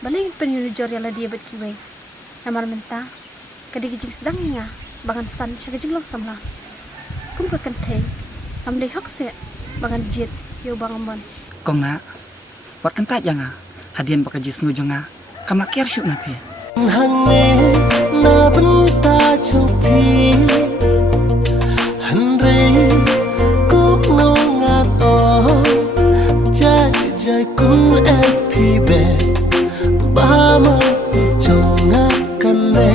Balik penyuruh la dia berkiwai. Namar mentah. Kadigijing sedang nga. Bangan san siya kajing lang samla. Kum ka kantay. Amday hok se. Bangan jit. Yo bangan mon. Kong na. Wat kantat ya nga. Hadian baka jis ngujo nga. Kam nak kiar syuk na pi. Hangne na benta chopi. Hanre kup nongan o. Jai jai kun epi be. Bama jongakan me.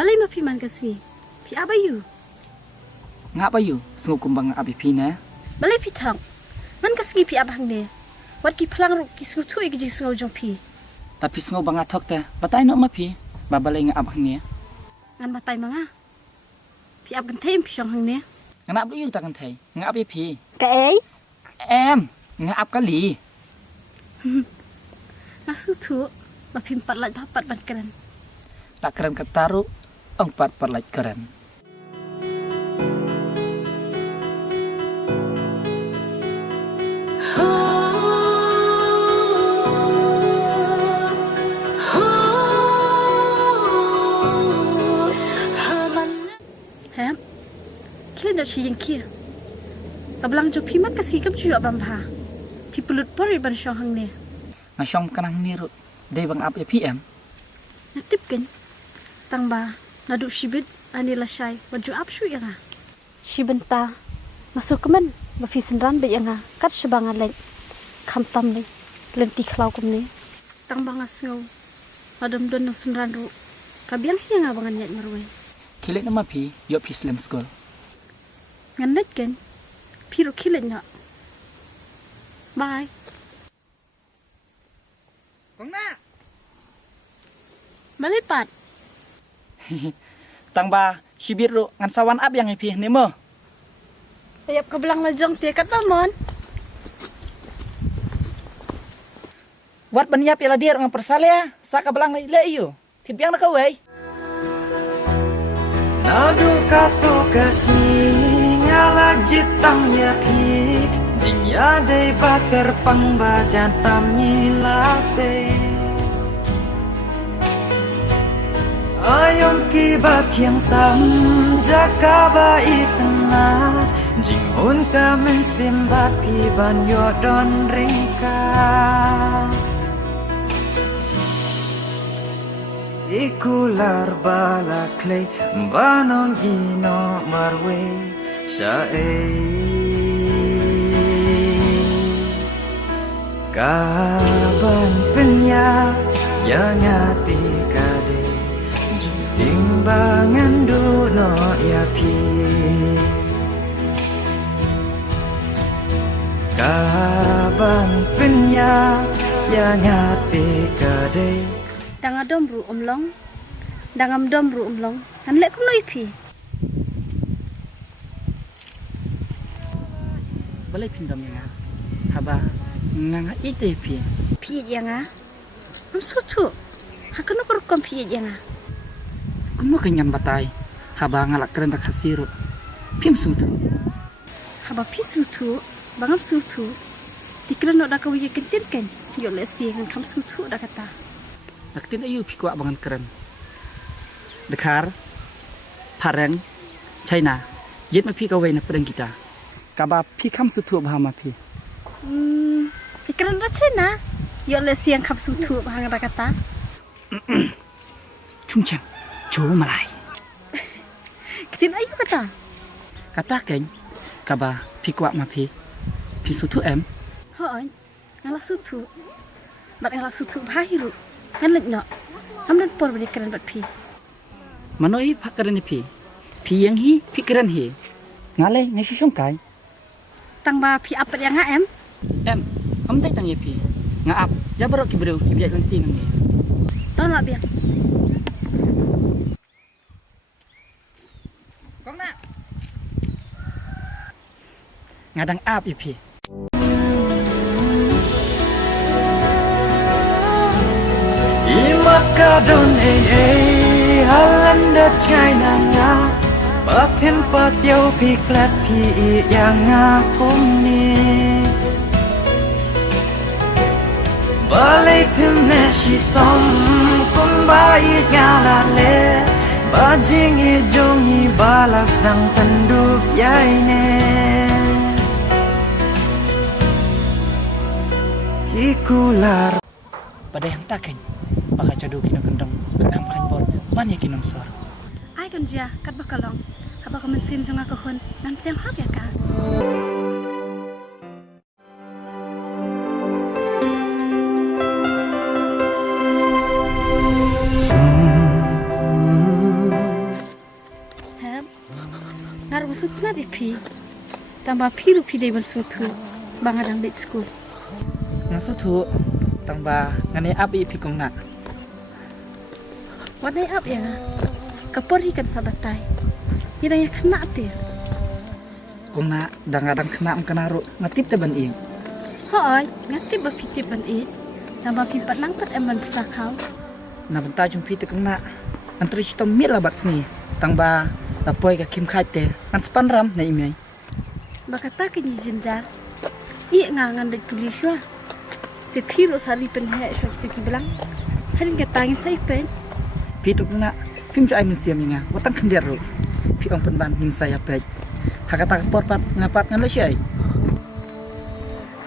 Balay mapiman kasi. Pi abayu. Nga ba yu? Sungu kumbang abi pi na. Balay pitang. Man kasi pi abang ne. Wat ki plang ro ki sutu igijing sungaw jong pi. Tapi sungu bang atok te. Batay no ma pi. Babalay nga abang niya. Ngan batay mga. Pi ab gantay pi syong hang ne. Nga na yu ta kan thay. Nga abi pi. Kaay. Em. Nga ab kali. Nasutu. Mapimpat laj bapat ban keren. Tak keren ketaru. Empat perlaj keren. Hem. Kila dah si yang kia. Ablang jo pimat kasi kam juga bambha. Pi pulut pori ban syong hang ne. Nga syong kanang nirut. Day bang ab ya PM. Natip kan. Tangba. Naduk shibit anila syai. Waju ab syu yang ha. Shibenta. Masuk kemen. Bafi senran be yang ha. Kat sebangan lek. Kam tam le. Lenti klau kum ne. Tangba ngasngau. Adam don senran ru. Kabiang hiang abangan nyat marwe. Kilit nama pi. Yo pi slim school. Ngandet kan. Piru kilit nak. Bye. Kong na. Malipat. Tang ba sibir ru ngan sawan ab yang ipi nemo. Ayap ke belang lajong tiakat tamon. Wat baniap ila dir ngan persalya. Sa ka belang le iyo. Tibiang na kawai. Nadu kato kasih ngala jitangnya pi. Jinya day bakar pang bajan tam nyilate. Ayom kibat yang tam jaka baik ka mensimbat iban yodon ringka ikular balaklay banong ino marwe sa kaban penya yang hati kade timbangan duno ya pi kaban penya yang hati kade Danga dombru umlong, dangam dombru umlong, han lek kum noi pi. Balai pindam yang haba nganga ite pi. Pi yanga. Am sutu. Hakano kor kom pi yanga. Kumo kenyan batai haba ngalak keren dak hasiru. Pim sutu. Haba pi sutu, bangam sutu. Dikira no dak wiye kentin ken. Yo le si ngan kam sutu dak kata. Naktin ayu pi kwa bangan keren. Dekar Pareng China jet ma pi ka wei na pedang kita. Kaba pi kam sutu bahama pi. Dikira no China. Yo le si ngan kam sutu bahang dak kata. Chungchang Jo malai. Kentin ayu kata. Kata keng kaba pi kwa ma pi. Pi sutu em. Hoy, ngala sutu. Bat ngala sutu bahiru. Kan lek no. Am dan por beri keren bat pi. Manoi pak keren ni pi. Pi yang hi pi keren hi. Ngale ngai sisong kai. Tang ba pi apat yang em. Em am dai tang ye pi. Nga ap ja barok ki breu ki biak lanti nang ni. Ton la biang. Kong na. Ngadang ap ye pi. Imakadon halanda China nga Bapin pat yaw piklat pi yang akum ni Balay pim ne shitom kumbait ngalale Bajing ijongi balas ng penduk yay ne Ikular Pada yang takeng baka cadu kinang kendang kakang paling bor banyak kinang sor. Ai kan dia kat bakalong. Apa ka mensim sunga ka hun nan tiang hak ya ka. Heb. Ngar wasut na di pi. Tambah piru pi dei bersutu. Bangadang bit school. Ngasutu tangba ngane abi pikong na. Wadai up ya. Kapor hikan sabatai. Ira ya kena ti. Kong na dangadang kena am kanaru ngatip te ban ing. Hoy, ngati ba pitip ban it. Tambah pimpat nangpat emban bisa kau. Na benta jung pi te kong na. Antri sitom mila bat sni tangba lapoy ka kim khai te an spanram na imai. Bakata kenyi jinjar. Iya ngangan dek tulis wa. Te piro sari pen he so kita bilang. Harin ka tangin sai pen. Pi tu kong na pim ca ai min siam nga watang kendir ru. Pi ong pen ban hin saya pej. Hakata por pat ngapat ngan le syai.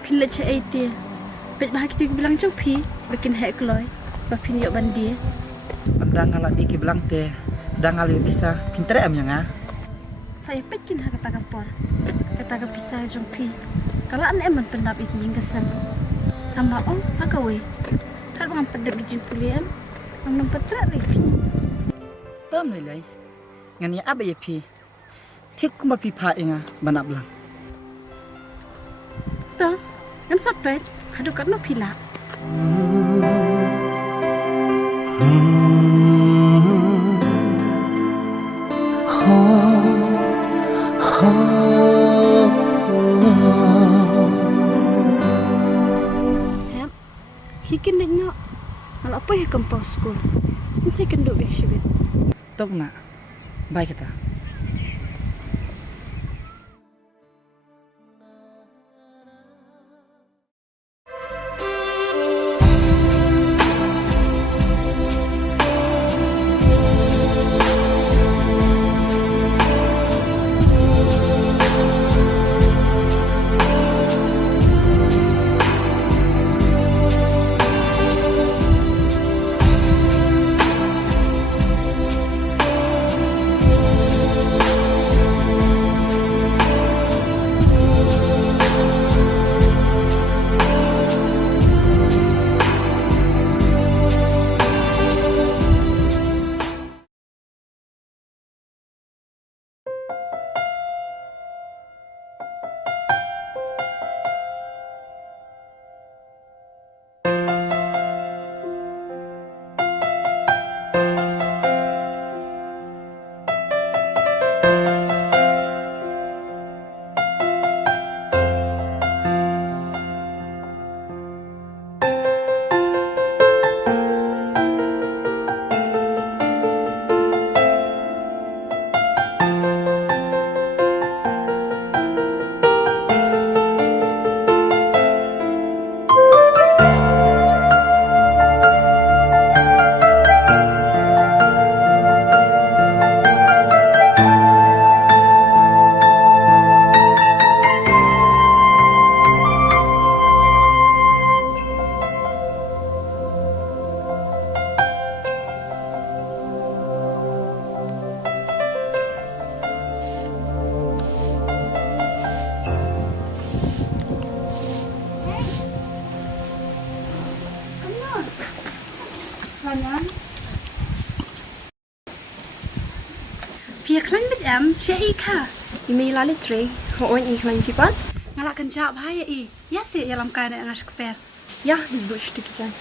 Pila cha ai te. Pet bah kita bilang jauh pi bikin he kloy. Ba pin yo ban dia. Amdang ngala di ki belang te dangal bisa pintere am nga. Saya pekin hakata kapor. Kata ka pisah jong pi. Kalau an emban pendap iki ingkesan. Tambah on sakawe. Kan bang pendap bijing pulian. Ang nampatrak repi. Tom lai lai. Ngani abe ye pi. Thik kuma pi pha inga banap lang. To, kan sapet. Hadu kat no pila. Hep, hikin din nyo. Kalau apa ya kampau school? Ini saya kenduk biar syibit. Tok na. Bye kita. em, siya ika. Imi lali tre, hoon i klan pipat. Ngalakan jawab haya ya sih ya lam kaya ngas keper. Ya, ibu sedikit jan.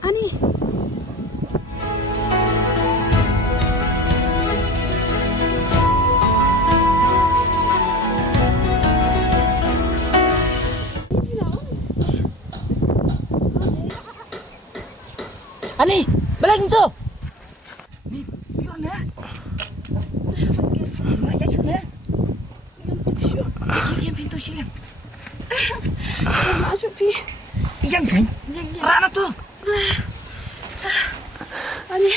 Ani, Ali, balik tu. Ni, pion na. Mak ya na. Yang pintu silang. masuk pi. Yang kan? Rana tu. Ani,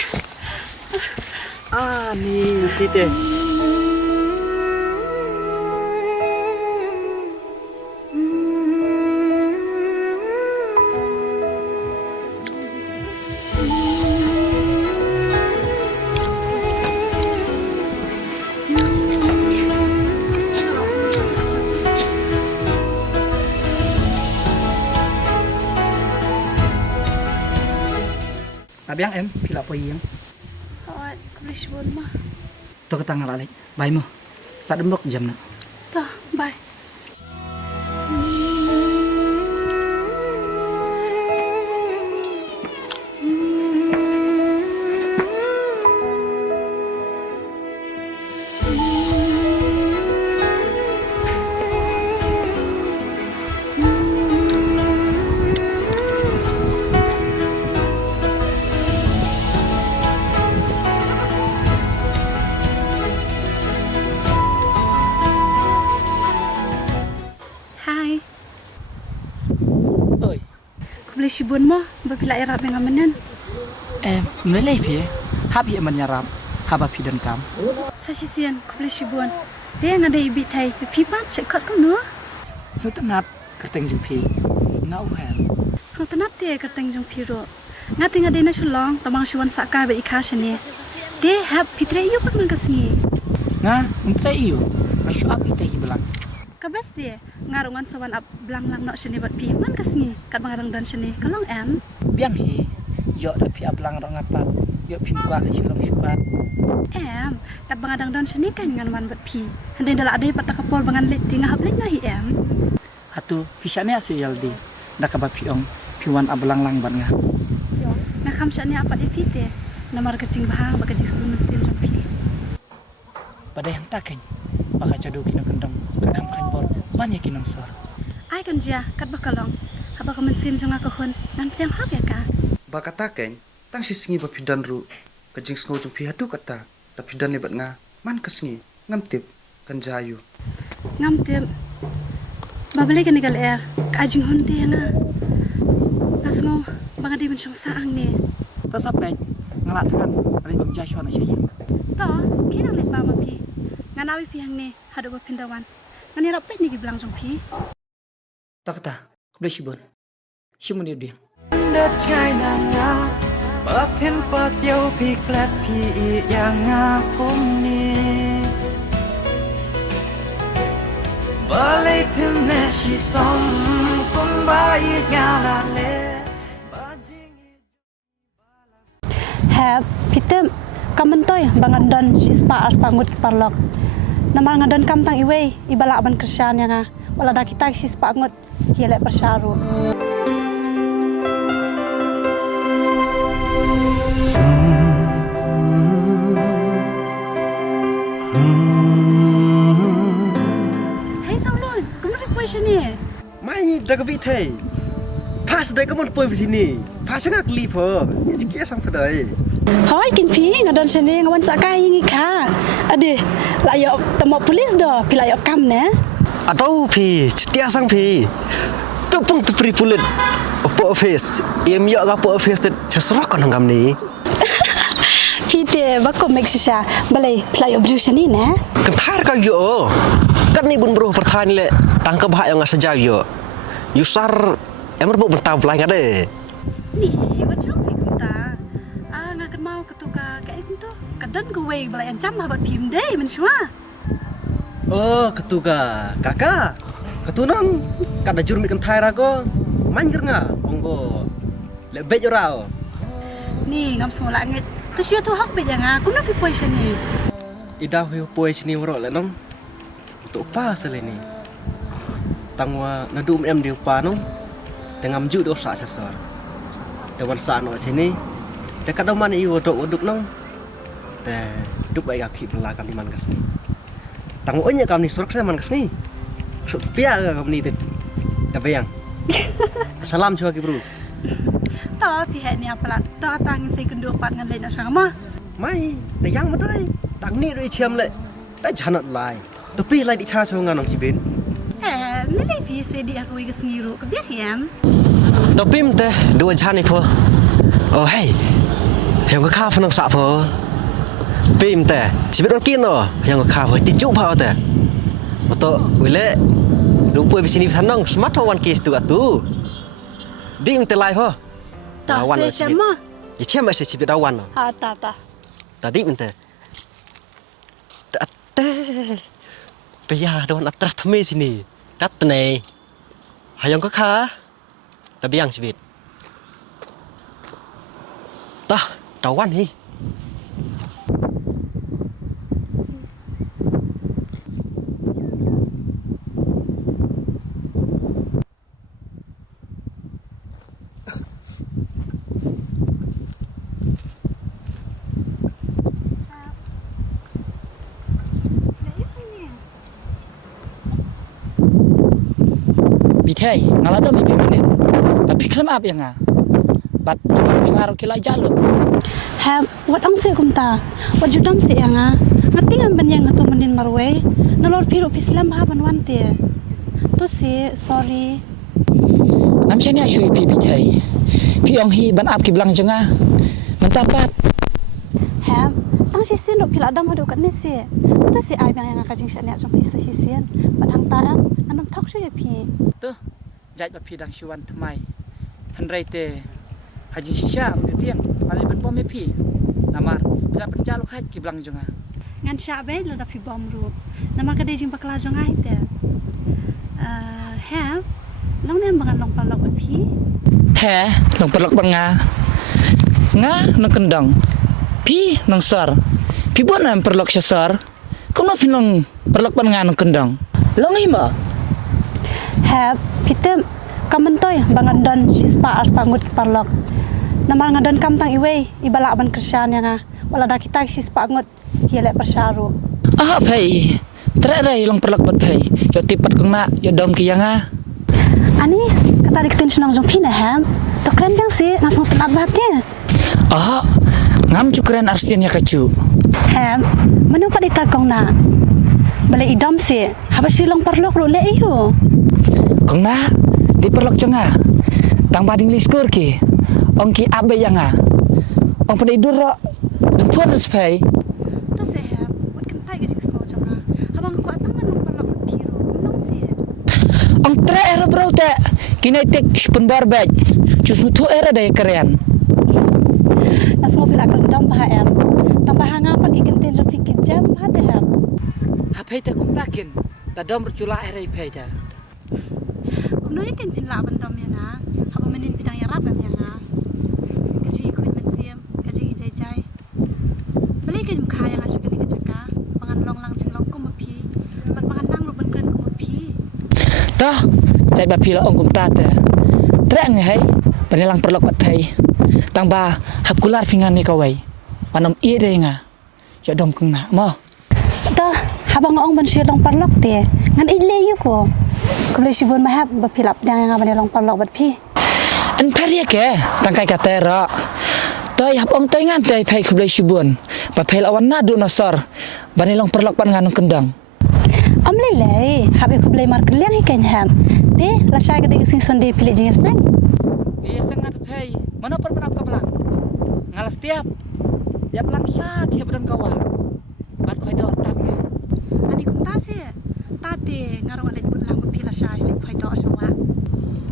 Ni kita. Abiang em, pila po yang. hawat kulis bun mah. Tu ketang ngalalik. Bye mo. Sa demok jam na. Tah, bye. Hai, Oi. kulis bun mah. Bapila irap dengan menen. Meleleh pi. Hab hi man nyarap. Haba pi dan kam. Sasisian kulis bun. Dia ngada ibi thai pipat cekot kam no. So tenat kerteng jumpi. Ngau hel. So tenat dia kerteng jong piro. Ngati ngada na sulong tamang suwan sakai ba ikha shane. Dia hab pitre yu pat man kasni. Nga, untre iyo. Masyu ab ite hi belang. Kabas dia ngarungan sawan ab blang lang no shane bat pi man kasni. Kat mangarang dan shane kalong em. Biang hi. Yo da pi ablang rong apat. Yo pi kwa silong syupat. Em, kat bangadang dan shane kan ngan man bat pi. Handai dala ade pat takapol bangan let tingah hab leng ngahi em. Hatu pisane ase yaldi. Da ka ba piong. Piwan ablang lang ban nga. Ngakam shane apa di fite. Namar kecing bahang ba kecing sebelum mesin jong pi. Pada yang takeng. Baka cadu kinong kendong. Kakam kan bor. Banyak kinong sor. Ai kan dia kat bakalong. Haba ka mensim jong akahun. Nan pjang hab ya ka. Bakataken tang sisingi bapidan ru kajing sngo jung pihatu kata dapidan lebat nga man kasngi ngamtip kan jayu Ngam tem. Babale kan nigal er. Ka ajing hunti nga. Ngasngo banga di mensyong saang ni. Tu sampai ngalat kan. Ali bam Joshua na siya. To, kinang let ba mapi. Nganawi pihang ni hadu ba pindawan. Ngani rapet ni giblang jong pi. Tak kata. Kuda sibon. Simun dia dia. เดินชายนางงาเปิดเพ่นเปิดเดียวพี่แกลดพี่อย่างงาคงนี้บ่เลยเพ่นแม่ชิต้องคนบ้าอีกอย่างละเล่บ่จริง Have pitem kamantoy bangan don sispa as pangut parlok. Namal ngadon kam tang iwe ibala ban kersan ya nga. Wala da kita sispa ngut kielek persyaru. Hey Saulun, kamu nak pergi sini? Mai dah ke bitai. Pas dah ke mon poi di sini. Pas sangat lip ho. Ni sikit sang pedai. Hoi kin pi ngadon sini ngawan sakai ngi ka. Ade, la yo temo polis do, pila yo kam ne. Atau pi, cetia sang pi. Tupung tepri pulut. Opo office. Em yo gapo office sesurak kan ngam ni. Pite bako meksisa, balai pila yo bru sini ne. Kentar ka yo. Kan ni bun bro pertahan le. Tangka bahak yang ngasajau yo. Yusar emer bu bentab lain ada. Ni, wajo ketuka kayak itu kadang gue balai ancam habat phim deh mensua. Oh, ketuga. Kakak. Ketunang kada jurmi kan thai ra ko. Main nga onggo. Le bej rao. Nih ngam semua langit. Terus yo tuh hak be jangan. Aku nak pipoi sini. Ida hui poe sini wro le nong. Untuk pa sale ni. Tangwa nadum em dia pa nong. Tengam ju do sa sasar. Tewan sa no sini. Te kadang man i odok nong. Te duk bai akhi belakang di man kesni. Tangwa nya kam ni surok sa man kesni. Sok pia kam ni te. Da bayang. Salam cuy bro. Tahu pihak ni apa lah. Tahu tang saya kedua part ngan lain asrama. Mai, te yang ma dai. Tang ni roi chiam le. Da janat lai. Tapi lai di cha so ngan nong sibin. Ni lagi pihak saya di aku ikas ngiru kebiar hem. Tapi mte dua chan ni po. Oh hey. Yang ko kha phang sa po. Pim te, sibit on kin no. Yang ko kha po ti chu pa te. Oto wile lupa di sini sanong smart one case tu atu. Dim te lai ho. Tak saya sama. Ye chem masih sibit awan no. Ha tak. Tadi mte. Ate. Paya don atras thame sini. Tat ne. Hayang ko kha. Tapi yang sibit. Tah, tawan hi. Bithai ngalada mi pimenin. Tapi kelam apa yang bat kengaruh kila jaluk. Hem, wat ang saya kumta. Wat judam saya nga. Ngati ngam benyang ngatu mendin marwe. Nalor piru pislam haban wante. Tu si sorry. Namsyani ashui pi bithai. Pi ong hi ban ap ki blang jenga. Mentapat. Hem, tang si sin ro pila adam hadu kat ni si. Tu si ai bang yang kajing syania jong pisa si sin. Bat hang taang anam thok shu pi. Tuh, jait ba pi dang syuan thamai. Handrai te haji shisha me piang ale ban bom me pi. Namar pila penjaluk hat ki blang jenga. Ngan sya be la da fi bom ru. Namar ka dejing bakla jong ai te. Hem, long nem bangan long palok bat pi. He, long perlok banga. Nga nang kendang. Pi nang sar. Pi bon am perlok sar. Kono pi nang perlok banga nang kendang. Long ima. Heb, pitem kamantoy bangan don sispa ars pangut parlok. Namar ngadon kam tang iwe ibala ban kersan yang wala da kita sispa ngut hiale persyaru. Ah pai. Tere long perlok bat pai. Yo tipat kena yo dom ki yanga. Ani kata diketin senang jong pina hem. To keren bang si langsung tenat batnya. Ah, ngam cukren arsian ya kacu. Hem, menu pa ditagong na. Bale idom si habas silong parlok ro le iyo. Kong na di perlok jonga. Tang bading liskur ki. Ong ki abe yanga. Ong pandai duro. Dempon respai. To se hem, wat kentai gajing semua jong na. Habang ku atang manung parlok piro. Menang si. Ong tre era bro te. Kinai tek spun barbaj. Cusu tu era daya keren. Nas ngopil akal dom bah em. Tambah hanga pagi kentin ro fikir jam hade hem. Hapai te kum takin. Da dom bercula era ipai ta. Noi kan pin la ban dom yana. Haba menin bidang ya rap yana. Kaji kuit men siam, kaji jai jai. Beli kan kaya nga syukani ka jaka. Pangan long lang jing long kum mapi. Bat pangan nang ro ban kren kum mapi. Toh, cai ba pila ong kum ta te. Tre ngai panilang perlok bat pai. Tang ba hap kular pingan ni kawai. Panom i de nga. Ya dom keng na mo. Toh, haba ngong ban syir long parlok te. Ngan ile yu ko. Kulo sibun mahap ba pilap yang nga ban long parlok bat pi. An paria ke tangkai katera. Toy hap ong toy ngan toy pai kublai sibun. Ba pai lawan nadu nasar. Banilong perlok pan nganong kendang. Om lele, habe kublai mar keliang ikan ham. Te, rasa ka ding sing sonde pilih jing sang. Dia sangat pai. Mana perpenap ka belang. Ngalas tiap. Ya belang sat ya badan kawa. Bat koi dor tap nge. Ani kum ta se. Ta te ngarong alet lang pila syai lek phai do sawa.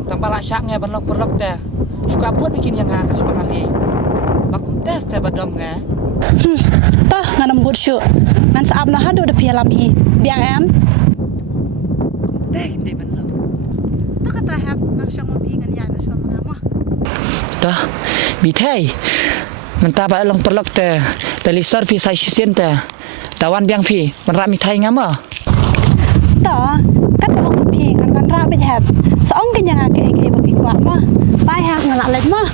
Tang pala syak nge ban lok perlok te. Suka buat bikin yang ngakas pengali. Bakum tes teh badam nga. Tah ngan embut syuk. Ngan saab na hadu de pialam hi. Biang em. Teh hindi man lang. Ta kata hab nang syang mapi ngan ya na syam ngama. Tah, bitay. Mentaba lang perlak teh. Dalisar pi sai sisen teh. Tawan biang pi, menrami thai ngama. Ta kat bang mapi ngan ra be hab. Saong kan yang ake ke mapi kuat ma. Pai hab ngan lek ma.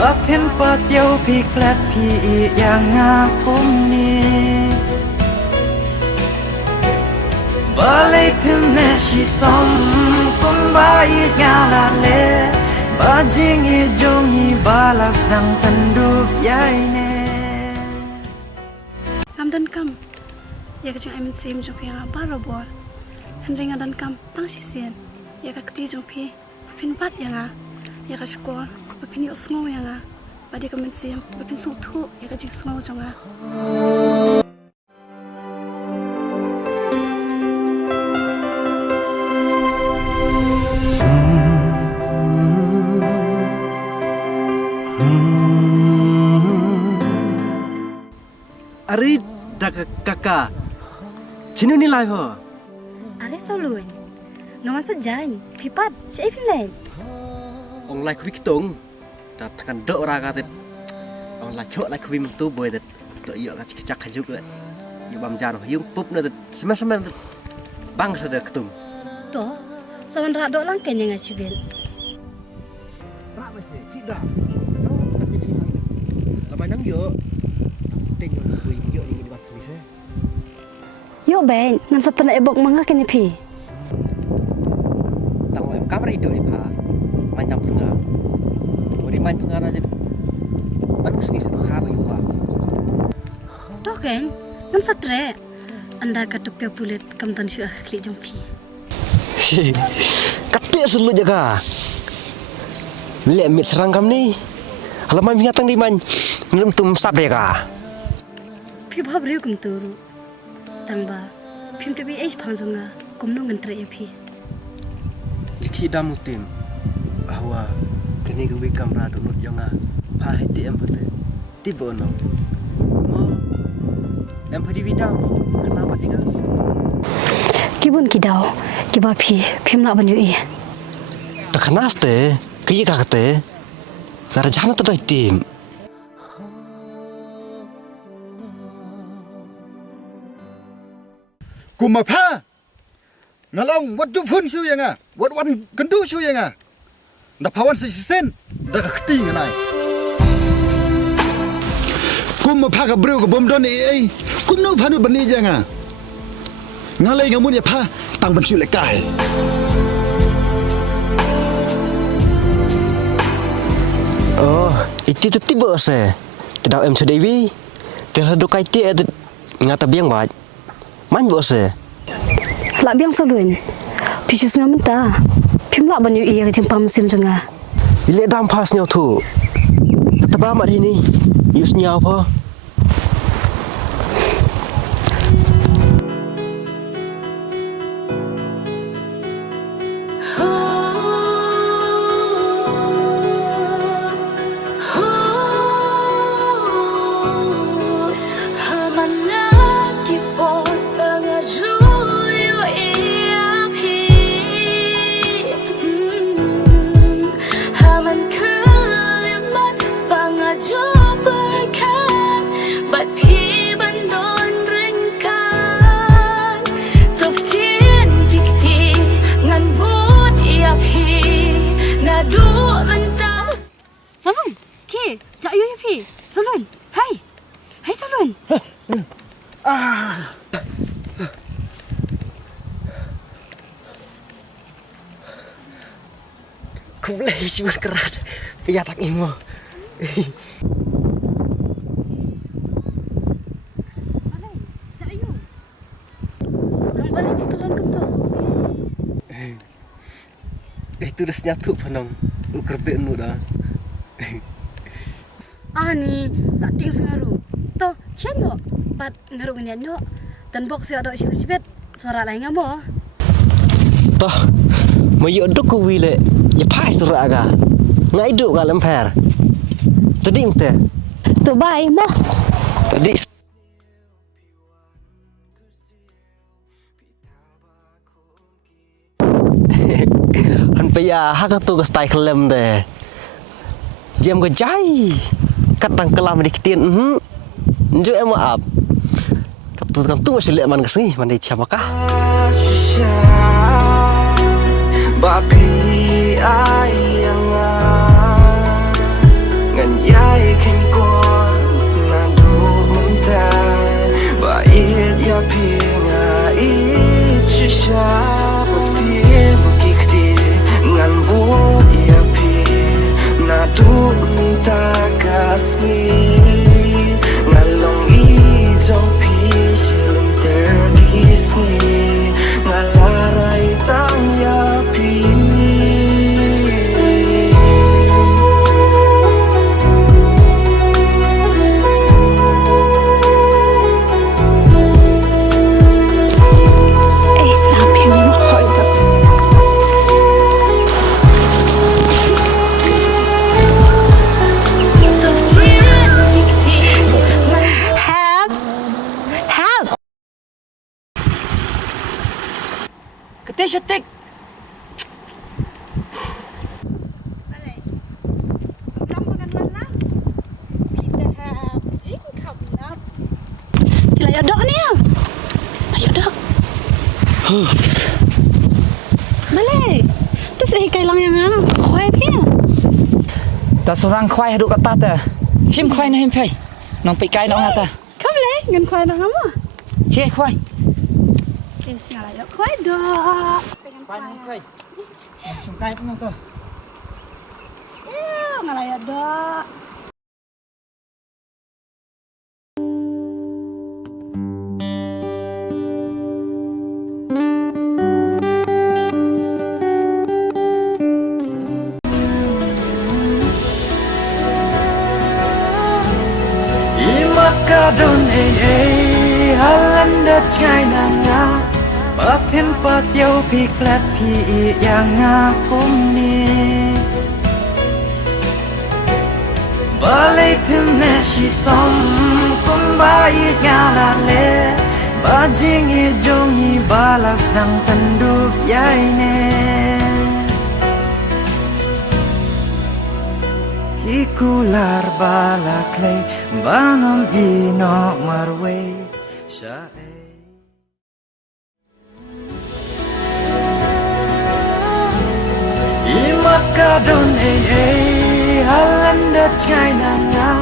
บ่เพ่นปอดเดียวพี่แกลดพี่อย่างงาผมนี้บ่เลยเพิ่มแม่ชิตอมคนบ่อีกอย่างละเลบ่จริงอีจงอีบ่ละสังกันดูใหญ่แน่ Am dan kam. Ya ka jang ai min sim jong pi nga ba ro bor. Han ringa dan kam tang si sen. Ya ka kti jong pi. Pin pat ya nga. Ya ka skor. Pin yo sngo ya nga. Ba de ka min sim. Pin so thu ya ka jing sngo jong nga. Ari dak kakak. Cinu ni lai ho. Are so luin. Ngama sa jan. Pipat. Si ai pilen. Ong lai kubi kitung. Dat kan dok ra ka tet. Ong lai chok lai kubi mentu boy tet. Tok yo ka cicak kajuk le. Yo bam jan yung pup na tet. Sama tet. Bang sa de kitung. To. Sawan ra do lang ken yang asibel. Ra ba se, tidak. Kau tak jadi sang. Lamanyang yo. Tinggal kubi yo ni di batu ni se. Yo ben. Ngan sa pana ebok mga ken pi. Tang em kamera ido ipa. Manyam tengah. Odi man tengah aja. Manung segi sa kha ba yo pa. To ken. Ngan sa tre. Anda ka tu pia bulet kam tan syu akli jong pi. Katik sulu jaga. Lek mit serang kam ni. Halaman binatang di man. Ngelum tum sap jaga. Pi bhab riu kum turu. Tangba. Pim tu bi age phanjunga. Kumnu ngan tre ya pi. Jiki damu tim. Bahwa kini gue kamera dulu jonga. Pa heti em pate. Tiba no. Mo. Em padi bidang mo. Kenapa dengan? Kibun kidau. Kiba pi. Pim la ban yu i. Tak kenas te. Kaya kakate. Gara jana tu dah tim. Kumapa. Ngalong wat du fun syu yang a. Wat wan kendu syu yang a. Da pawan si sen. Da ka kti ngai. Kumapa ka breu ka bom don ai. Kunu phanu bani yang a. Ngalai ngamun ya pa tang ban syu le kai. Oh, itu tu tiba se. Tidak em sedewi. Telah dokai ti ngata biang bat. Man bo se. La biang so luin. Pi jus ngam ta. Pim la ban yu i ka jing pam sim jonga. Ile dam pas nyaw tu. Tetaba mat ini. Yus nyaw apa? Salun. Ki. Jak yu ya pi. Salun. Hai. Hai salun. Ku boleh simak kerat. Pia tak imo. Jak yu. Orang balik pi kelon kum tu. Itu dah senyatu panang. Ukur nu dah. Ani, nak ting sengaru. To, kian yo. Pat ngaru ngan yo. Dan box yo ada sibet-sibet. Suara lain ngamo. Toh, mayu dok ku wile. Ya pai surat aga. Ngai duk ngal emper. Tadi ente. Tu bai mo. Tadi han pe ya ha ka tu ka style kelem de. Jem ko jai. Kat tang kelam di kitien. Nju em maaf. Katu kan tu sile man ka sini man di chamaka. Bapi ayanga ngan yai khen kon na du munta ba it ya pinga it shisha ti mukikti ngan bu ya pi na du munta kasni ngalong i jong pi shilum ter kisni ngalarai tang ya pi. Ketik setik. Layak dok ni. Layak dok. Malay. Terus kai lang yang ah. Khoi pia. Ta surang khwai duk kata ta. Sim khwai na hem phai. Nong pe kai nong ta. Kau boleh ngan khoi nang ama. Ke khwai. Kesian layak khoi dok. Khwai nong khwai. Sum kai pun ko. Ya, ngalayak dok. Kadon halanda China nga Bapin pat yaw piklat pi yang akum ni Balay pim na shitom kung bayit nga lale Bajing ijong ibalas ng tanduk yay ne Ikular balaklay banong ino marway siya Imakadon halanda China nga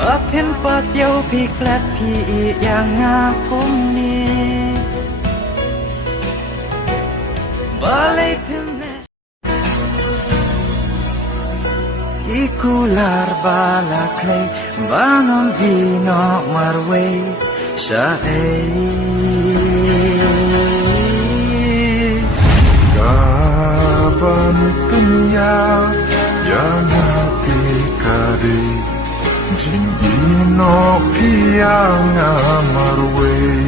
Bapin pat yaw piklat pi yang akum ni Balay pim Ikular balaklay banong ino marway siya Kaban kenya yang hati kadi jing ino kiyang amarway.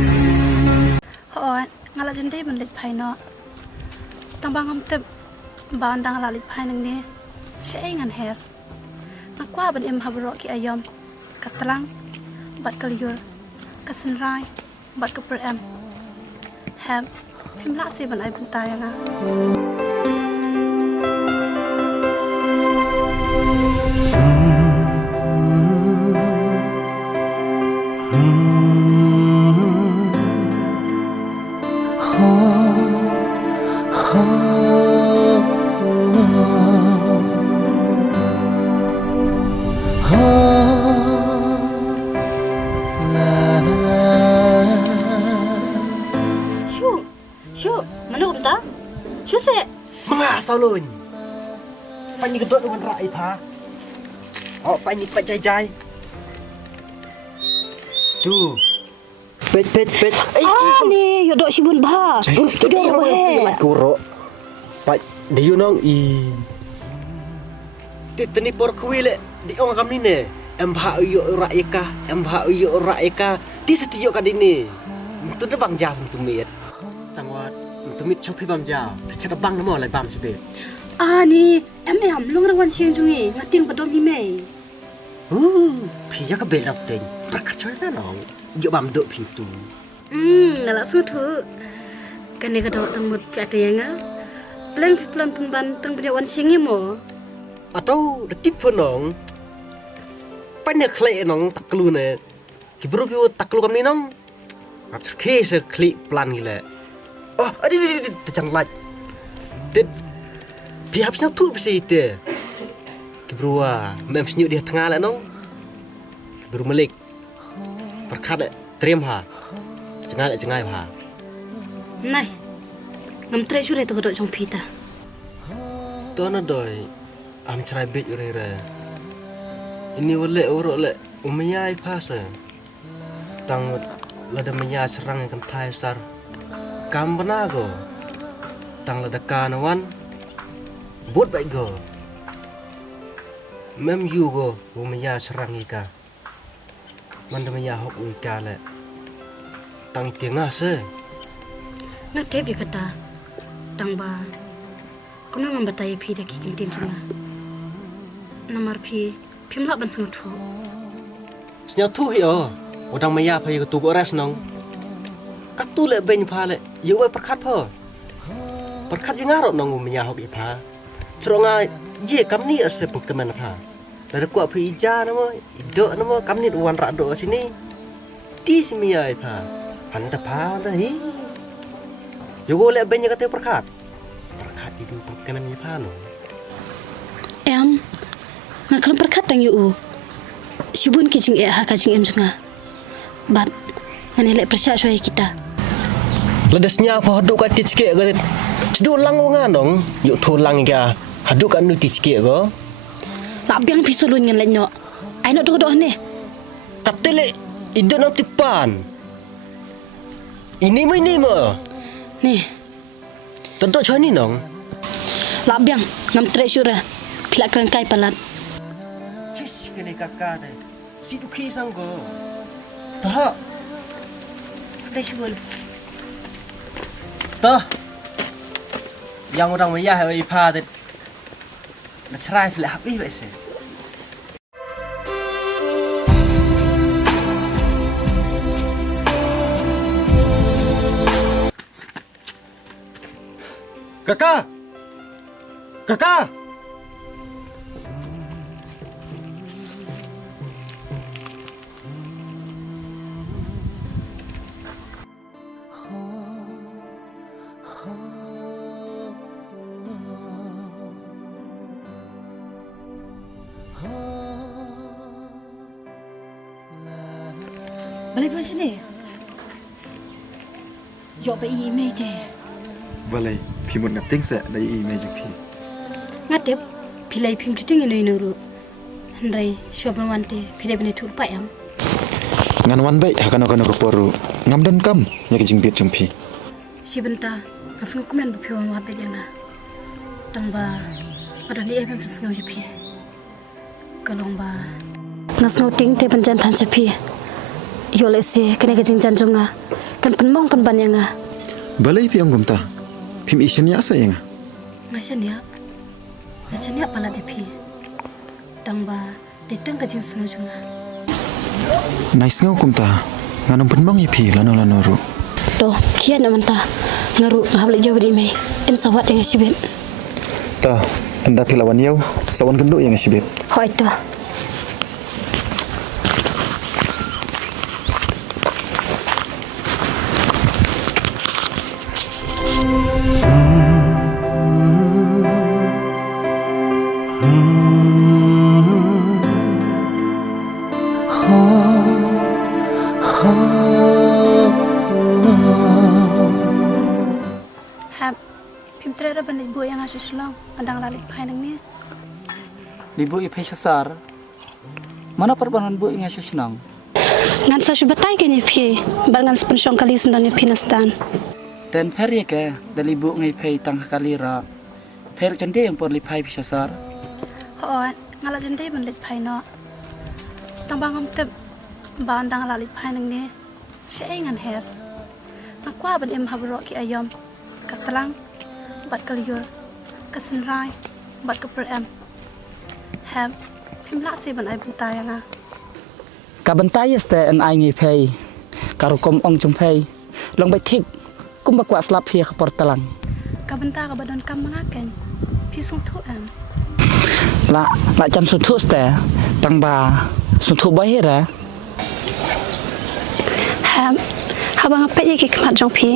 Hoan ngala jende benlit phai no. Tang bang am tep ban dang lalit phai nang ni. Syai ngan her. Nakwa ban em habro ki ayom. Katlang bat kaliur. Kasenrai bat keper em. Hem em lak si ban ai bentai nga. Sao luôn Pani kedot dengan rai pa Oh pani pat jai Tu Pet Ni yodok sibun bah. Tidak Mat kuro Pat Dia nong i Titani por kuile Di orang kami ni Emha uyo raika Emha uyo raika Ti setiyo kadini Tu dah bang jam tu miet Tangwat Tu mit trong pi bam jam Pecah bang nama lai bam sebab Ni em lung rang wan siang jungi ngating padom hi me. Phi ya ka be lap teng. Prakat choy na nong. Yo bam do pintu. Ngala su thu. Kan ni ka do tang mut pi ate nga. Plan pun ban tang punya wan siang mo. Atau tip pun nong. Panya klei nong taklu ne. Kibru ki taklu kam ni nong. Ap ke se klik plan gila. Oh, adi jangan laj. Dit pihak snap tu besi te. Kebrua, mem senyuk dia tengah lah nong. Kebru melik. Perkat terima ha. Jangan ha. Nai. Ngam tre jure to do jong pita. Tu na doi. Am cerai bet ure. Ini oleh urut le umiyai pasa. Tang lada meya serang kan thai sar. Kam bana go. Tang lada kanawan. Bot baik go. Mem you go umiyai serang ika. Man meya hok ika le. Tang tiengah se. Na te bi kata. Tang ba. Kono ngam batai phi da ki kintin junga. Namar phi phimla ban sung thu. Senyap tu hiyo. Udang meya phi ko tu go res nong. Kat tu le ben pha le. Yu wai perkat pho. Perkat yang ngarok nong meya hok ipa. Ceronga je kam ni ase pokemon pha. Dari kuat phi ija nama, idok nama kam ni wan rak do sini. Ti semia ipa. Han ta pha da hi. Yu go le ben ya kate perkat. Perkat di pokemon ipa no. Em ngakal perkat tang yu. Sibun ki jing ha ka jing em junga. Bat ngane le persya shoy kita. Ledesnya apa haduk kat sikit ke. Ceduk lang wang nong. Yuk tu lang ga. Haduk kat nu ti sikit ke. Labiang pi sulun ngan lenyo. Ai nak do ne. Katele idok nang tipan. Ini mo. Ni, Tentu macam ni nong. labiang ngam treasure. Pilak kerangkai palat. Cis kene kakak teh. Si duki sanggo. Tah. Treasure. Tah. Yang orang meyah oi pa teh. Nak cerai filak habis biasa. Kakak. Balik pun sini. Yo ba email deh. Balai, phi một ngặt tiếng sẽ đây email chụp phi. Ngatep pilai phim chiting ini nuru. Handai shopan wante pilai bene tur pa am. Ngan wan bay hakan ke poru. Ngam dan kam ya ke jingbiet chum phi. Sibenta asngu kumen bu piwan wa pe janga. Tangba ada li em psngu je pi. Kalong ba ngasngu ting te panjan than se pi. Yo le se kene ke jingjan junga. Kan penmong penban yanga. Balai pi anggum ta. Phim isian ya sa yang. Ngasan ya pala de pi. Tangba ditang ke jing sngu junga. Nice ngau kum ta. Nganum penmong ya phi lano ru. Doh, kian amanta. Ngaru ngabli jauh di me. En sawat yang sibet. Ta, anda phi lawan yau. Sawan kenduk yang sibet. Hoi to. Phim tre ra ban bu yang asu slong pandang lalit phai nang ni. Libu ipai sasar. Mana perbanan bu ingat senang. Ngan sa subatai ke ni pi. Barangan sepensyong kali sendan ni pinastan. Dan per ya ke dari libu ngai pai tang kalira. Per cende yang por lipai sasar. Ho ngala jende ban lit phai no. Tang bangam te ban dang lalit phai nang ni. Se ngan her. Tang kwa ban em habro ki ayom. Katlang bat kaliyor. Kasenrai. บัดกับเอ็มแฮมพิมพ์ละสิบันไอบันตายยังไง Ka bentai ste an ai ngi phei. Karukom ong chung phei. Long bai thik. Kum ba kwa slap hi ka portalang. กับบันตากับบัดนกำมังกันพี่ส่งทุกอัน La cham su thu ste. Tang ba su thu bai ra. แฮมหาบางเป็ดยี่กิขมัดจงพี่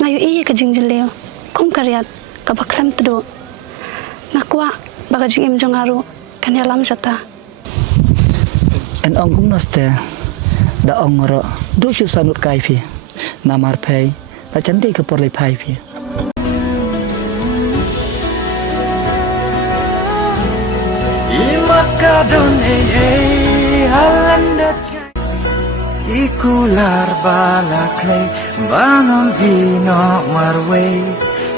งาอยู่อีกับจิงจะเลวคุ้มกระยัดกับบักคลมตดูนักว่าบักจิงอิมจงอารุกันยาลำจัตตา An ong kum noste. Da ong ro. Du shu sanut kai phi. Namar phei. La chan dei ka por lai phai phi. Imakadon halanda chay Ikular balaklay Banong dino marway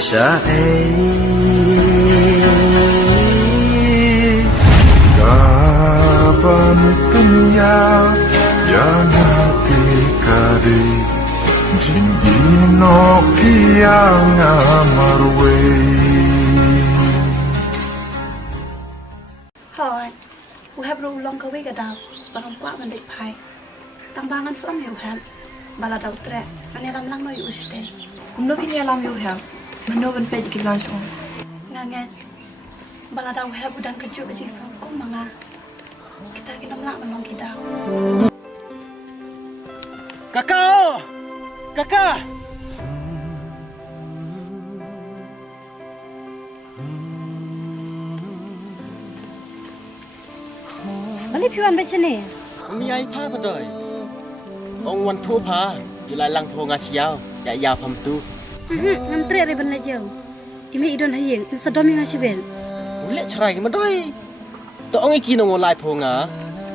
Siya Kapan kenya yang hati kadi Jin inok yang amarwe ฮอนอูแฮบรู้ลองกะเวกะดาวบางกว่ามันเด็กภายตั้งบางกันซ้อมอยู่แฮมบาลาดาวแตรอันนี้ลำลังน้อยอุสเต Kumno pinya lam yo hem. Mano ben pe ki lan song. งานบาลาดาวแฮบอุดันกระจุกจิกสองกุ้งมังาkitaกินน้ำละมันลองกินดาว Kakak! Kakak! Balik piwan baca ni. Mi ai pha thật đời. Ông wan thua pha,อยู่lại lăng thua ngà chiao, chạy yào phàm tu. Ngam tre re ban la jauh. Imi idon hayeng in sadom yang asibel. Ule cerai ke madoi. To ông iki nong lai pho ngà.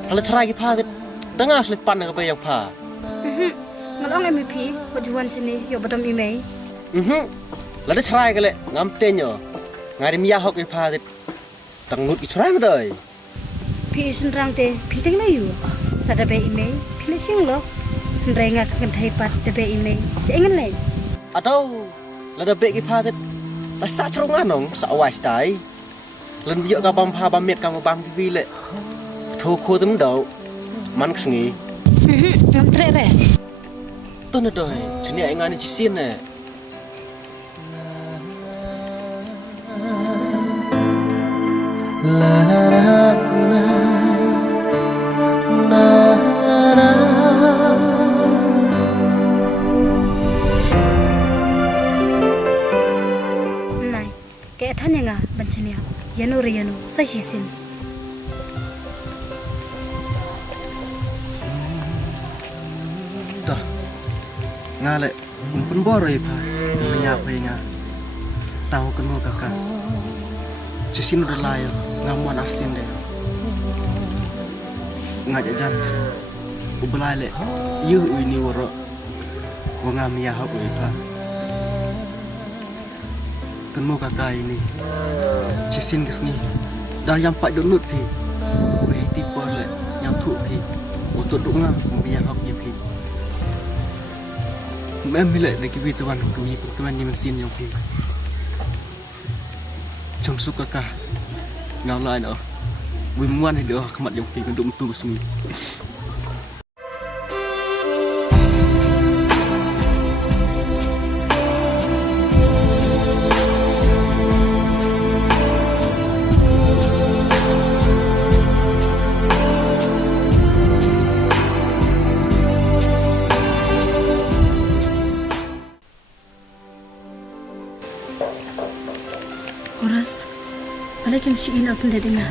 Hala cerai ke pha thế. Danga slip pan ke yang pha. Ngalong MVP wajuan sini yo badom imei. Là nó cerai ke le ngam tên nhở. Ngai mi ya hok ke pha thế. Tang nut ke cerai madoi. Pi isun rang te pi teng la yu. Tada be imei pi le siang lo. Renga kan thai pat de be imei. Se engan le. Atau là đập bệ cái pha thế. Là sa trong ngàn nong sa wai stai. Lần bio ka bam pha bam miet ka bam ki vi le. Thô khô tấm đậu. Man ngi. Ngam tre re. Tôn ở đời, chẳng nhẽ anh ăn chỉ xiên nè. La la la la la la Nai, ke than yang ban chania. Yano re yano sai sisin. Dah, ngà lệ, mình pun bor rồi pa, mình nhà về ngà, tahu kan mau kakak, cisin udah layo, ngamuan arsin deh, ngà jajan, ubelai lệ, yu ini woro, wangam ya hok rồi pa, kan mau kakak ini, cisin kesini, dah yang pak donut pi, wei tipu lệ, yang thuk pi, untuk dongam, ya hok ya pi. Em lại để cái tuan kami tuan di mesin yang pi. Trong suốt cả ngào lại nữa. Vui ngoan thì được mặt yang pi kan dum tu sini. Oras. Balikin si ina sende denga.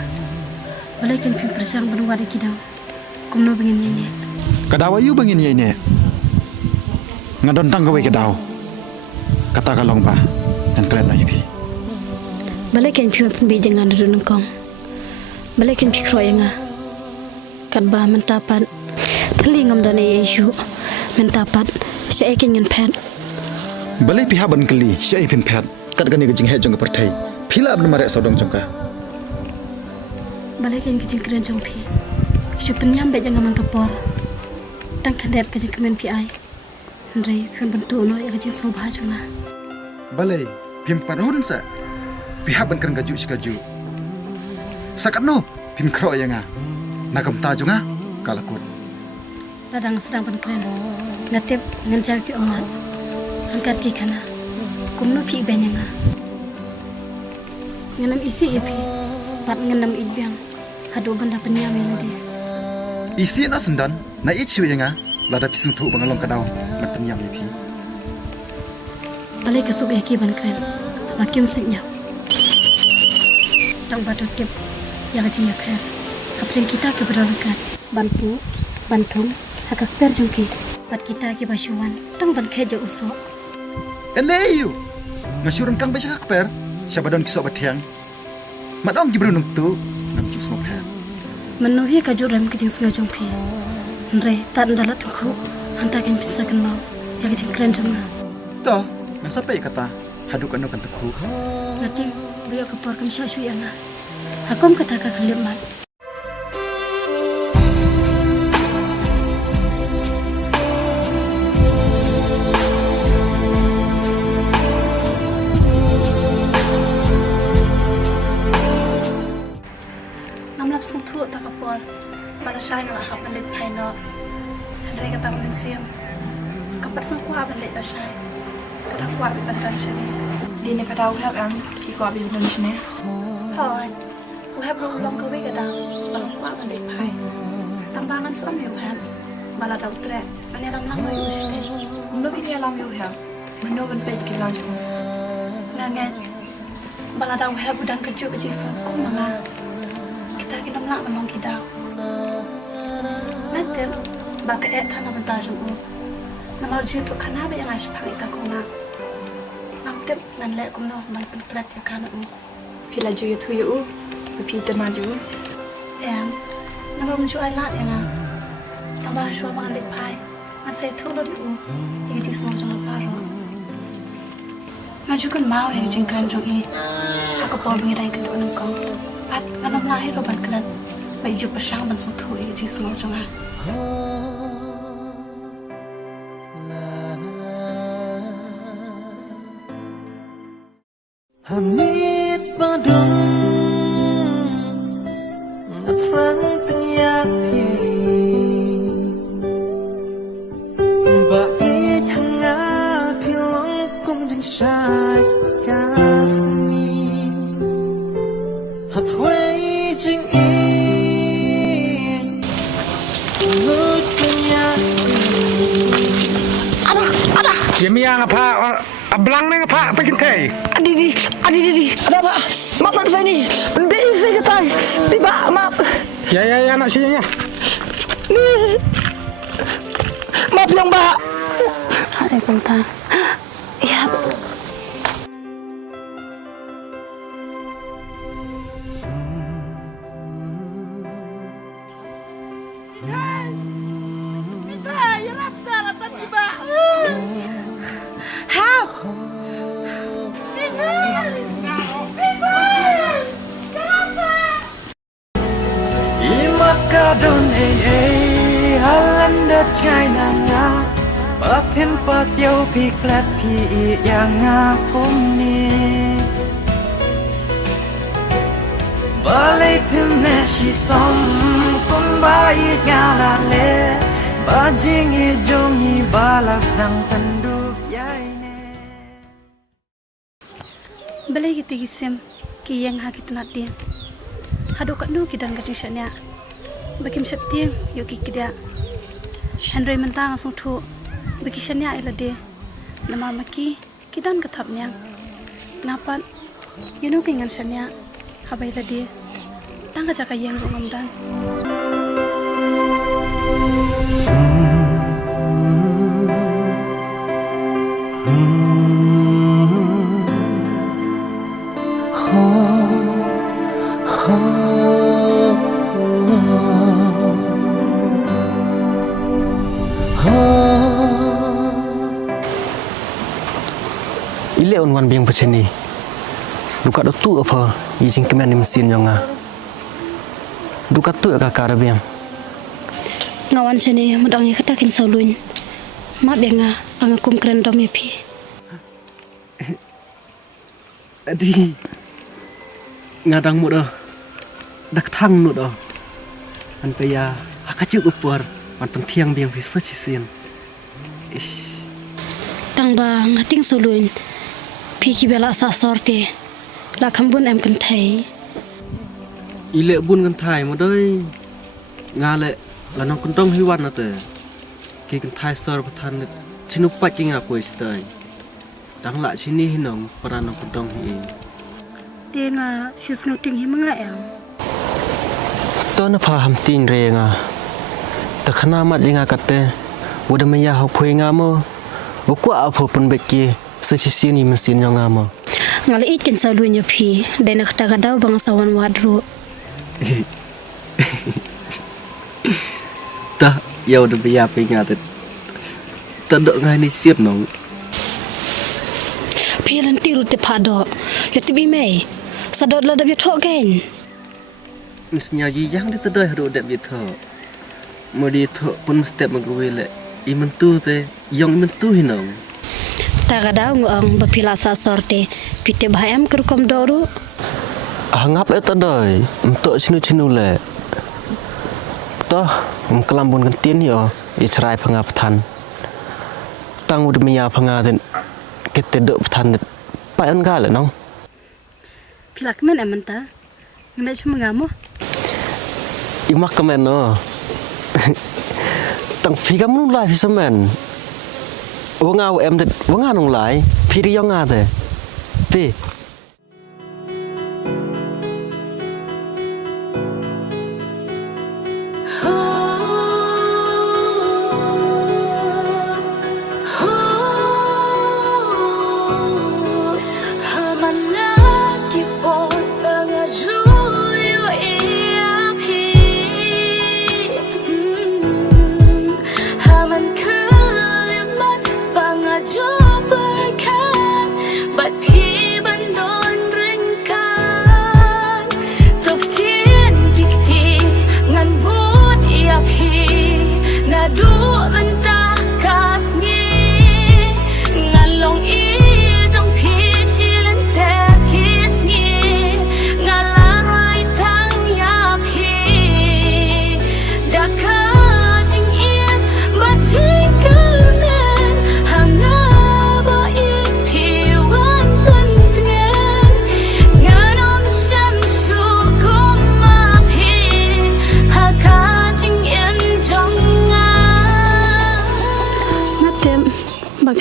Balikin pi persang benua de kidau. Kumno bengin nyenye. Kadaw ayu bangin yai ne. Ngadon tang gawe kadaw. Kata kalong pa. Dan kalian na ipi. Balikin pi pun bijeng ngadu nengkong. Balikin pi kroy nga. Kadba mentapat. Telingam dane Yesu. Mentapat. Si ekin ngen pet. Balai pihak ban keli, siai pin pet. Kat gani ke jing he jong ke pertai. Pila abna marek saudong jongka. Balikin ke jing keren jong pi. Isu penyam be jangan kapor. Tang kadet ke jing kemen pi ai. Ndrei pion bentuk no ya ke jing sobha junga. Balai pim parun sa. Pihak ban kan kaju sikaju. Sakat no pin kro yang nakam ta junga kalakut. Ladang sedang penkren. Ngatip nganjar ki omat. Angkat ki kana. Kumno pi benyanga. Nganam isi ipi. Pat nganam idbiang. Hadu benda penyam yang dia. Isi na sendan na ichu yang lada pisung tu bangalong kadau mat penyam ipi. Balik ke sub yaki penkren. Makin siknya. Tang batu tip. Yang aja ya per. Apren kita ke beralakan. Bantung. Hakak per jungki. Pat kita ke basuan. Tang ban keja usok. Eleyu. Ngasyurun kang baca kakper. Syabadon kisok batiang. Madong gibrunung tu. Namjuk semua per. Menuhi kajuram kejeng sengajong pi. Nre tak ndalat tungku. Hantakin pisakan mau. Yang kejeng keren jonga. Toh, nasa pa kata. Haduk ano kan teku. Nanti beliau kepor kami syasyu yang Hakom kata kakalimat. Namlap sung thu tak kapol. Bala syai ngala hap malit pai no. Andre kata men siam. Kapat sung kwa balit la syai. Kada kwa bi bandan syani. Di ni kadau help am pi ko abi don sini. Thôi, u hep rong long ka wi kada. Bala kwa balit pai. Tambangan som yu ham. Bala dau tre. Ani ram nang wi uste. Kumno pi ni alam you help. Mano ban pe ki blan chung. Nganget. Bala dau hep udan kerja kecil sung kum manga. Kita kinam nak menong kidau. Metem baka et tanah bentajung u. Namal ju tu kana be yang ash pagi ta kona. Namtep nan le kumno ban penklet ya kana u. Pi la ju tu you. Pi te ma ju. Namal menju ai lat yang a. Tambah shua bang lit pai. Ngan sai tu lo di u. Iki ji semua jong paro. Ngaju kan mau yang jing kran jong i. Aku pol ngirai kedua nengkong. Pat nganam lahir roban kelat. Bai ju pasang ban sung tu iki ji semua jong a. Hamid badung Natrang penyapi Bait hanga pilong kum jeng syai kasmi Hatway jeng in Lut penyapi Yemi yang apa ablang neng apa bikin teh? Adi, ada apa? Maaf Fanny, beri saya kata, tiba maaf. Ya nak sini ya. Maaf yang mbak. Hai Kunta. Ya. Kadon halanda China nga Bapim pat yo piklat pi yang akum ni Balay pim neshi tom kumbai nyala le Bajing ijongi balas nang tanduk yai ne Balay kita kisem ki yang hakit nak dia. Hadu kat nu kidan kacing syanya. Bakim septiang yuk kikida. Henry mentang asung tu bagi syanya ila dia. Nama maki kidan ketapnya. Ngapat yunu kingan syanya habai ila dia. Tangga jaka yang rungam dan. Ile on wan biang macam ni. Duka do tu apa? Izin kemen mesin yang Duka tu kakak biang. Ngawan sini mudangnya katakin sauluin. Maaf ya nga, pangakum keren dom ya pi. Adi. Ngadang mu dah. dak thang nu do an pe ya hakachuk upor man pentiang biang bisa cisin ish tang ba ngating suluin pi ki bela sa sorte la khambun em kan thai ile bun kan thai mo doi ngale la nong kun tong hiwan na te ki kan thai sor pathan chinu pat ki nga poi stai dang la chini hinong paran nong kun tong hi te nga shus nguting hi manga em to na pha ham tin re nga ta khana mat linga katte woda me ya ho phoi nga mo wo kwa a pho pun beki sa chi sin ni mesin nga mo ngale it kan saluin yo pi de na khata gadaw bang sawan wadru ta yau da biya pe nga ta do nga ni siap nong pi lan tiru te phado yo tibi me sadot la da bi tho gen misnya ji yang di ta doi ro da bi tho mo di tho pun step ma go le I mentu te yong mentu hinong ta gadaw ngong ba pila sa sorte pite bhayam kerkom doru ngap eta doi entok sinu le toh kelambun kan tin yo I cerai phanga pthan tang ud miya phanga den kete do pthan pa an ga le nong pila kemen amanta ngna chuma ngamo I mak kemen no tang phi gam nu lai phi samen wanga em det wanga nong lai phi ri yong nga te phi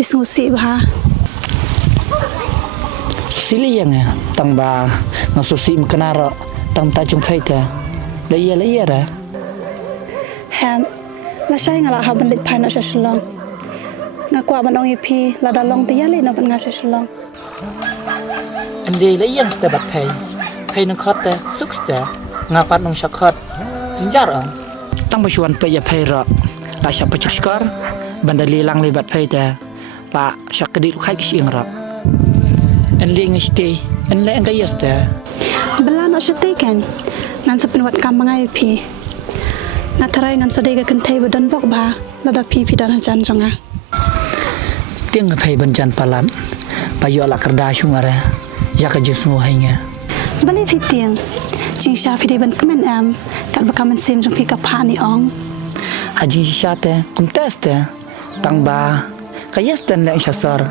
Susi ba sili yang tang ba ngasusi mkenara tang ta chung phai ta le ra ham la shai ngala ha ban lit phai na shalong nga kwa ban ong pi la da long ti ya le na ban nga shalong an le yang sta bat phai nang khat ta suk sta nga pat nong shakhat jinjar ang tang ba chuan pe ya phai ra la sha pachuskar bandali lang le bat phai ta pa syakadi khai siang rap en le ngiste en le nga yesta bela no shte kan nan sapin wat kam mangai pi na tharai ngan sadai ga kan thai badan bok ba la da pi dan jan jonga tiang phai ban jan palan pa yo la karda shungara ya ka jisu hainya bale fi tiang jing sha fi de ban kamen am kat ba kamen sim jong pi ka pha ni ong haji shate kum teste tang ba kayasten le shasar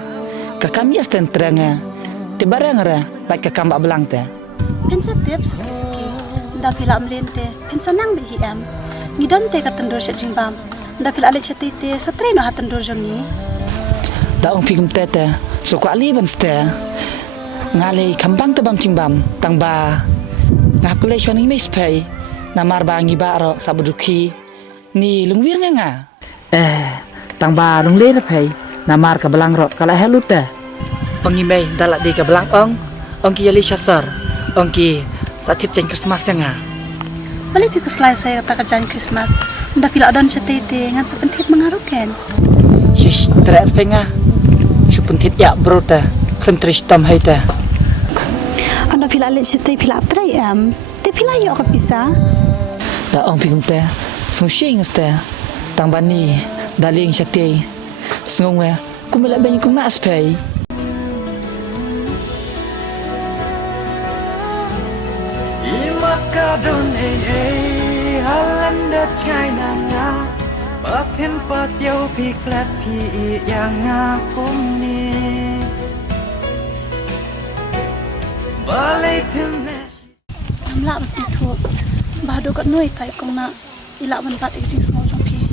ka kam yasten trenga te barangara tak ka kam ablang te pensa tep suki da pila am lente pensa nang be hi am ngidan te ka tandor sha jing bam da pila ale chate te satre no hatan dor jong ni da ong pigum tete so ko ali ban ste ngale kambang te bam ching bam tang ba ngakule shoni mes pai namar bangi baro sabuduki ni lungwir nga tang ba lung le pai namar ka belang ro kala helute pangimei dalak di ka belang ong ki yali shasar ong ki satip chen Christmas nga bale pi ko slai saya ta ka jan Christmas da pila adon chate te ngan sepentit mengaruken shish tre penga supuntit ya brota klem tristam haita anda pila ale chate pila trai am te pila yo ka pisa da ong pigum te sung shing ste tang bani daling chate ngongwe kumela ben kum na aspei Imaka don Halanda China nga Bapen pat yo piklat pi yang akum ni Balay pimnes Thầm lạ bằng sinh thuộc Bà đồ cận nuôi phải công nạ Ý lạ bằng bạc ý trình sống trong phía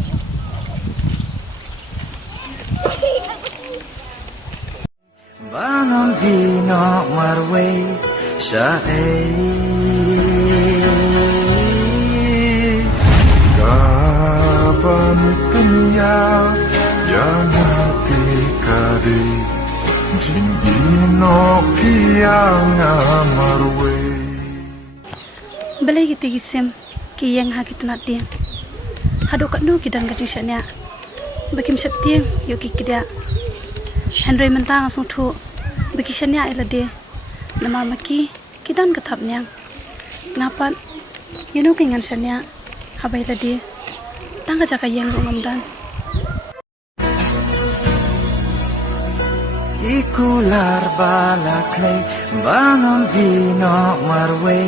Banon di no marwe sa Kapan kenya yang hati kadi Jin ino kiang amarwe Balay kita gisim Ki yang ha kita nak dia Hado kat nu kita ngajing syaknya Bakim syak tiang Yuk ki kidia Henry mentang asung tu Bagi syaknya ila dia Namar maki Kidan ketap niang Ngapan Yunu kingan syaknya Habai ila dia Tangga jaka yang rumamdan Ikular balaklay Banon di no marwe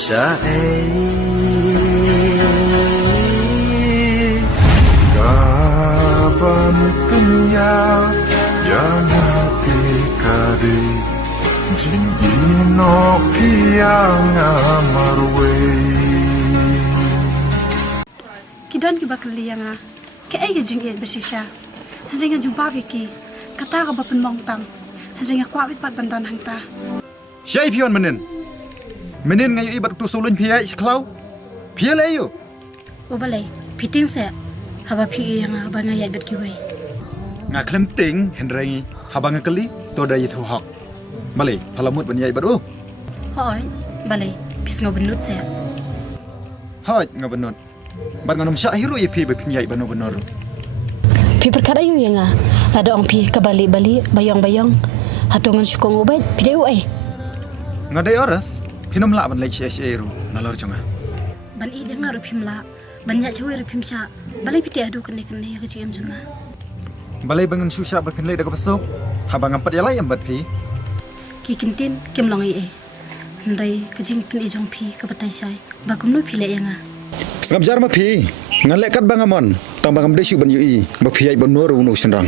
sa Kapan kenya yang hati kadi Jin ino kiang amarwe Kidan ki bakal liang ah Ke ay gajing iat bersisya Henry nga jumpa Vicky Kata ka bapen mong tang Henry nga kwawit pat bandan hang ta Syai pion Menin ngayo ibat tu sulun pia isklau. Pia layo. O balay, piting se. Haba pi yang haba ngayat bet kiway. Nga klem ting Henry habang ngakali to dai tu hak. Balai palamut ban yai badu. Hoy, balay, pis benut se. Hai ngabenot. Ban nganom sya hiro ye pi be pinyai banu benor. Pi perkara yu yang ada ong pi kabali-bali bayang-bayang. Hatungan syukong ubay, pi dayu ay. Ngadai oras. Pinom la ban lek SSA ru nalor chonga. Ban i dengar rupim la. Banyak cewek rupim sya. Balay piti adu kene-kene ya kecil juna. Balai bangun susah berpin lek dak besok. Habang empat ya lai embat pi. Ki kintin kim long i. Ndai kecing pin ijong pi kapatai syai. Bagum nu pi le yang Sengap jar ma pi. Ngan lek kat bangamon. Tang bangam desu ban yui. Ba pi ai ban nor unu senrang.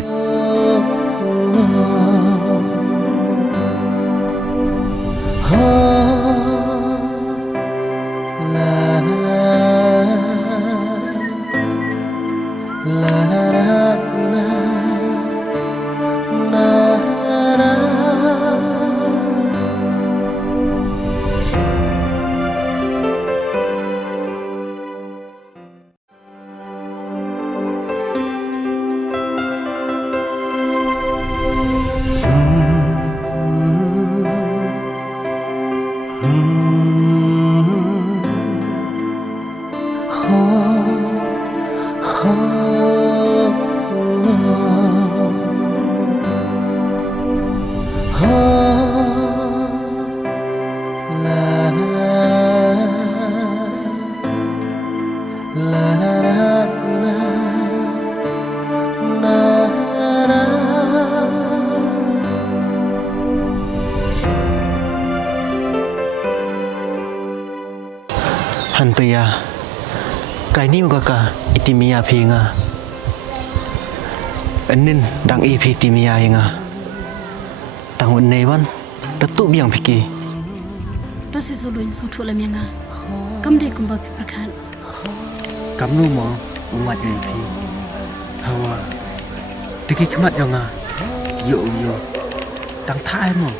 Han paya kai ni ka itimia phinga anin dang e phi timia yenga tangun newan datu biang phiki Rasa suluin song tu lam yang Kam de kumba pi perkan. kamnu mo umat ye phi hawa diki khmat yonga yo dang thai mo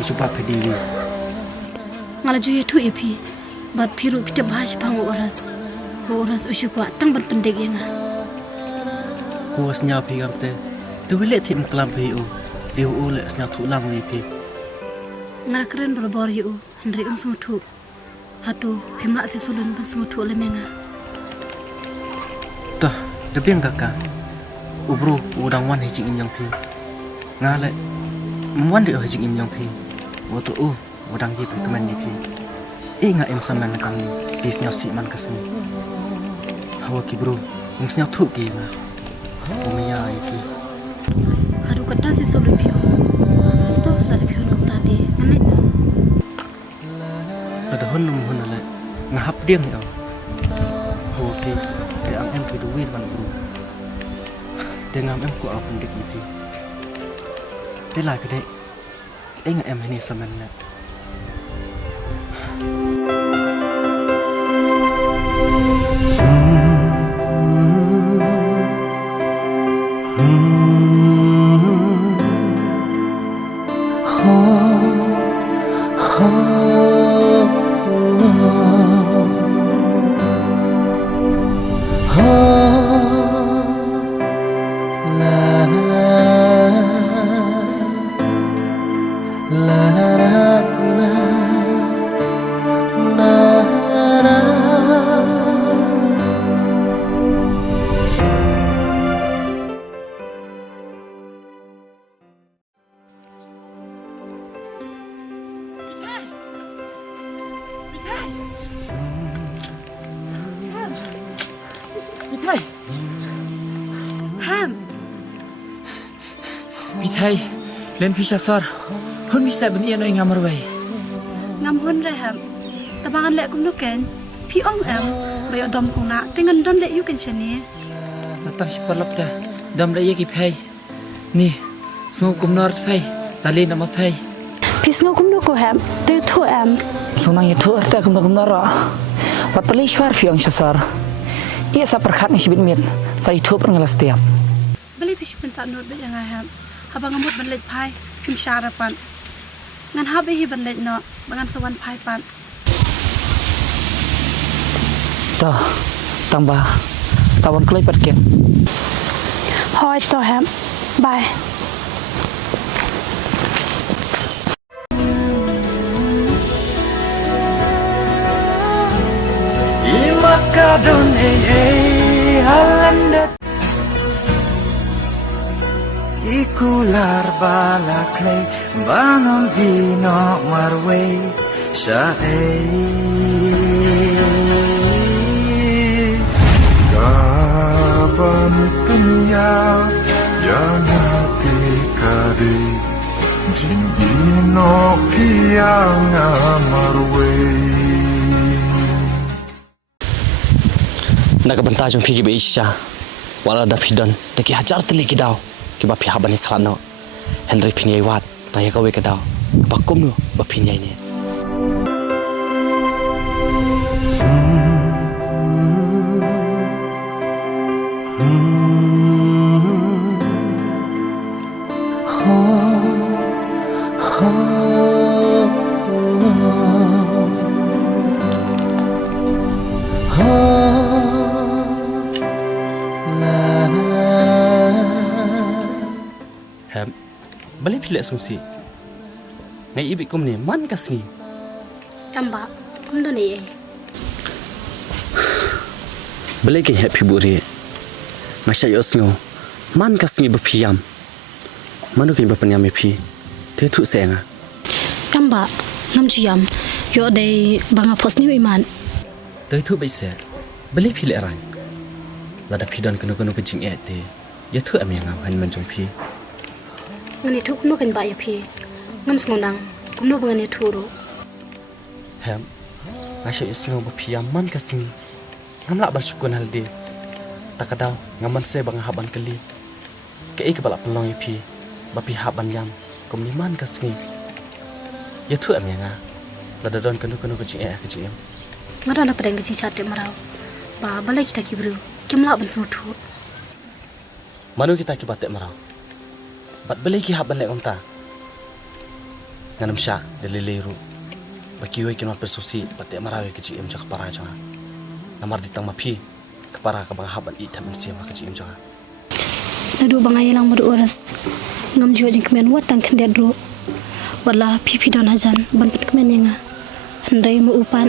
usupa phidi Ngala juye tu ipi. Bat piru pita bahas pang oras. Oras usyukwa tang ban pendek yang ko snya phi gamte tu wile thim klam phi u diu u le snya thu lang wi phi Ngala keren berbor yu. Henry song tu. Hatu pimla se sulun ban song tu lam yang ta de biang kaka ubru udang wan hijing im yang phi ngale mwan de hijing im yang phi wo tu u udang ji phi kaman ni phi inga em saman kam ni bis nyau si man kasni hawa ki bro ngs nyau thu ki nga umaya ki Haru kata se sulun piu. To la de piu kum tadi. Ngalai tu. ada honum honale ngahap dia ya. Oke, dia em tu duit kan bro. Dia ngam em ku apa dik ipi. Dia lai pide. Dia ngam em ini saman na. Ham, Bithai, len pisah sar. Hun bisa benian oi ngamar wei. ngam hun re ham. Tabangan lek kum nuken. Pi ong em, bayo dom kong na, dengan don lek yu ken chani. Natang si perlap ta. Dam raya ki phai. Ni, sungu kumnar phai. Tali nama phai. Pis ngau kum nuku ham, tu thu em. Sunang ya thu arta kumnar ra. Wat perlishwar phi ong sasar. Ia sa perkhat ni sibit mit. Sa itu pengelas tiap. Beli pisu pen sa nur be yang ham. Habang ngamut ban lek pai, pim syara pan. Ngan habe hi ban lek no, bangan sawan pai pan. Toh, tambah. Sawan klei perken. Hoi to ham. Bye. Imakadon halandat ikular balaklay banong dino marway sa Gaban kenya yang hati kade jin ino kiang amarwe Nagabanta jong phi be isha. Wala da pidon, de ki hajar tli ki daw. Ki ba phi habani khlano. Henry phi nei wat, ta ya ka we ka daw. Ba kum nu ba phi nei ne. Hem, balik pilih sungsi. Ngai ibi kum ni man kasni. Tamba, kum do ni. Balik ke happy buri. Masya yosno, man kasni bapiyam. Manu kini bapanyam ipi. Te tu senga. Tamba, nam ciam. Yo dei banga posni iman. Te tu baise. Balik pilih orang. Lada pidon kenu kencing te. Ya tu am yang han menjong pi. Ngani thu kum no kan ba ya phi. Ngam sngonang, kum no bangani thu ro. Hem, masya yosno bapiyam man kasni. Ngamla bersyukur hal dia. Takadaw ngaman se bang haban kali. Ke ik balap pelong ipi. Bapi haban yam kum ni man kasni. Ya tu am yang lada don kenu kecing kecing. Ngara na pedang kecing chat marau. Ba balai kita ki bru. Kimla ban so thu. Manu kita ki batek marau. Bat beli ki haban lek onta. Nganam sya deleleru. Baki we kinwa persusi batek marau kecing jak para jang. Namar ditang mapi kepara ka bang haban i tamen sia ma kecing jang. Nadu bangai lang madu oras. Ngam jo jing kemen wat tang kendet ro. Wala pipi don hazan ban pit kemen yang handai mu upan.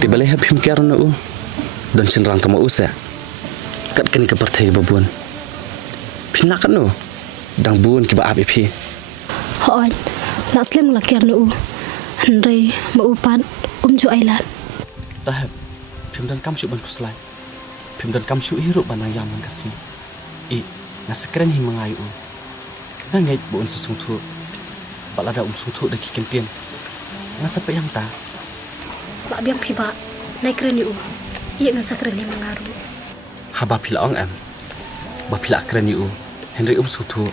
Tiba leh hapim karna u. Don cenderang kama usa. Kat kini ke partai babun. Pinakan no. Dang bun ki ba api pi. Hoy, nak slim la kerna u. Handai mu upan jo ailan. Dah. Pim dan kam syuk ban kuslai. Pim dan kam syuk hirup banang yang man kasni. I nasekren hi mangai u. Nangai buon sesung tu. palada sungtu deki kempian. Ngasa pe yang ta. Lak biang piba, naik keren yu. Iya ngasa keren yang mengaruh. Haba pila ong em. Ba pila keren yu. Henry sungtu.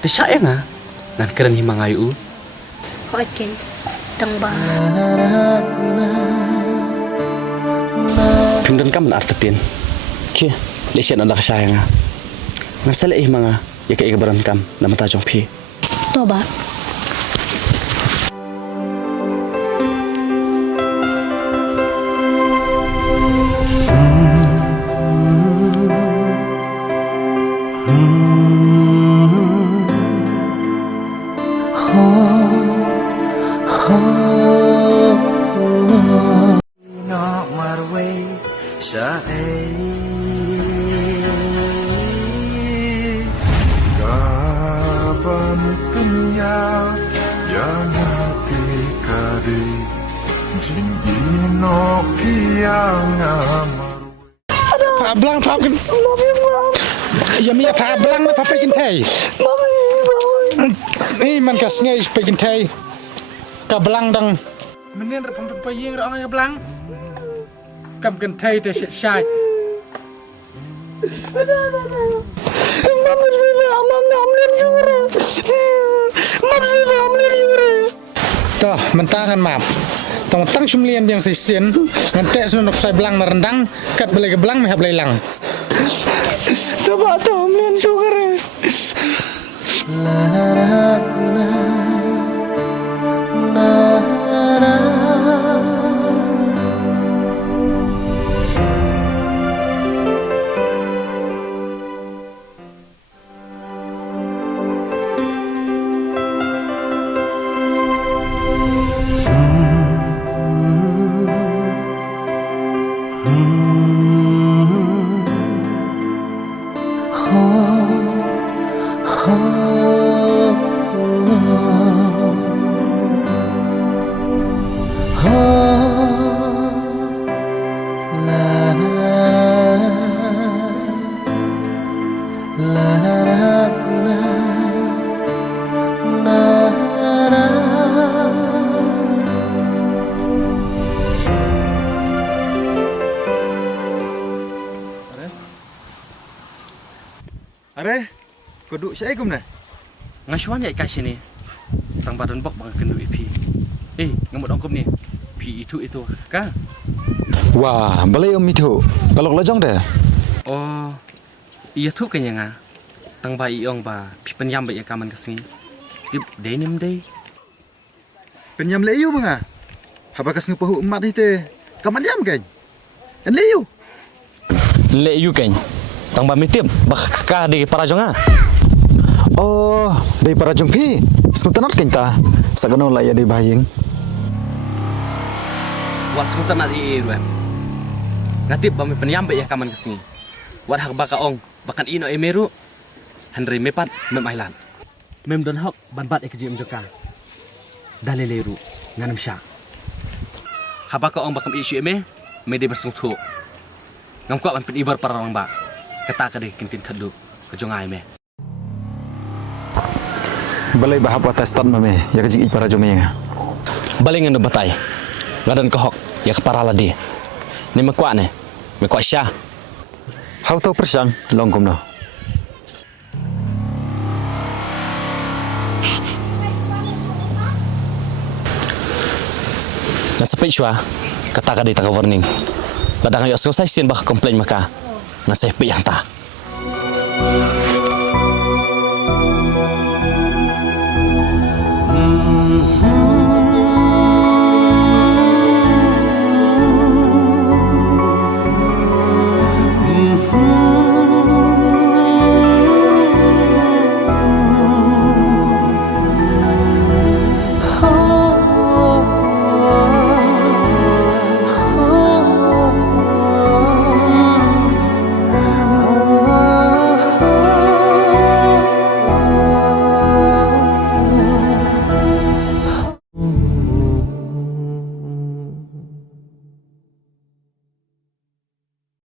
Te sya nga. Ngan keren himangayu. Oke, dang ba. Pindon kam artetin. Kia, lesian anda kasaya nga. Ngan sala himanga ya ka igabaran kam na matajong pi. Toba. Ngọ marway sa Kapan kenya yang hati kade jin ino kiang amar Ablang pap kan. Ya mi apa ablang na papa kin thai. Ni man ka sngai pe kin thai. Ka blang dang. Menen ra pam pa yeng ra ong ablang. Kam kin thai te shai. Toh, mentangan map. Tong tang shumlian biang sisen, ngante sunok sai belang merendang, kat belai ke belang meh belai lang. Coba toh mlian sugar. Are, koduk saya kum na. Ngasuan ya kai sini. Tang badan bok bang kendu ipi. Ngamut ongkom ni. Pi itu ka. Wah, balai itu. Kalau lajang deh. Oh, iya tu kanya nga. Tang ba iong ba pi penyam ba ya kaman kesini. Tip denim day. Penyam leyu mga. Haba kas ngupahu emat ite. Kaman diam kan? En leyu. Leyu kan. Tang ba mitip bakka di parajonga. Oh, dari para jumpi. Skutanat kenta. Sagano laya di bahing. Wat skutanat i ruem. Ngatip ba mi penyam ba ya kaman kesini. Wat hak baka ong bakan ino emeru. Henry mepat memailan. Mem don hok banbat ekji joka. Daleleru nganam sya. Habaka ong bakam isu eme mede bersungtu. Ngam kwa ban ibar para orang ba. Kata ka de kintin khadlu kejongai me. Balai bahap atas tan mame ya kejik para jomenya. Balai ngendo batai. Ngadan kohok ya keparala di. Ni mekwa ne. Mekwa sya. Hau tau persiang longkom no. Na sampai shua kata ka de ta warning. Kadang ayo selesai sien bah komplain maka. Na sampai yang ta.